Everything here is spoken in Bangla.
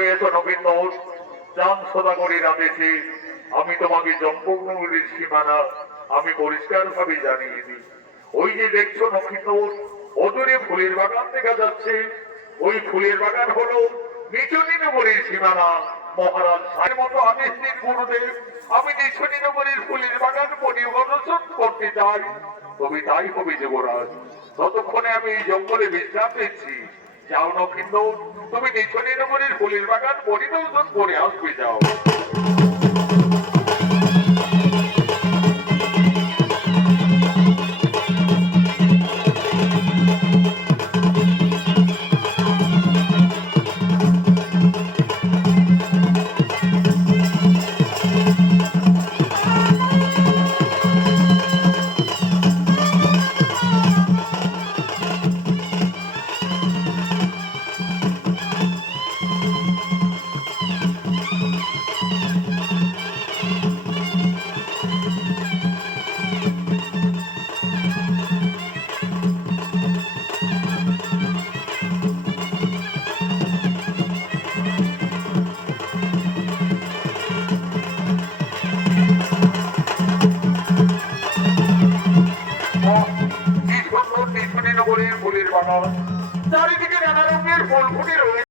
করে এসো নবীন্দর, চাঁদ সদাগরের আদেশে আমি তোমাকে জম্পগ্নগরীর সীমানা আমি পরিষ্কার ভাবে জানিয়ে দিই। ওই যে দেখছো নক্ষিন্দর, অদূরে ফুলের বাগান দেখা যাচ্ছে, ওই ফুলের বাগান হলো নিচনীনগরীর সীমানা। মহারাজ সাহের মতো আদেশ দিন গুরুদেব, আমি নিচনীনগরীর ফুলের বাগান পরিদর্শন করতে চাই। তবে তাই হবে যুবরাজ, ততক্ষণে আমি এই জঙ্গলে বিশ্রাম নিচ্ছি। যাও নক্ষিন্দর, তুমি নিচনীনগরীর ফুলের বাগান পরিদর্শন করে আসবে, যাও। চারিদিকে নানা রঙের ফুল ফুটে রয়েছে।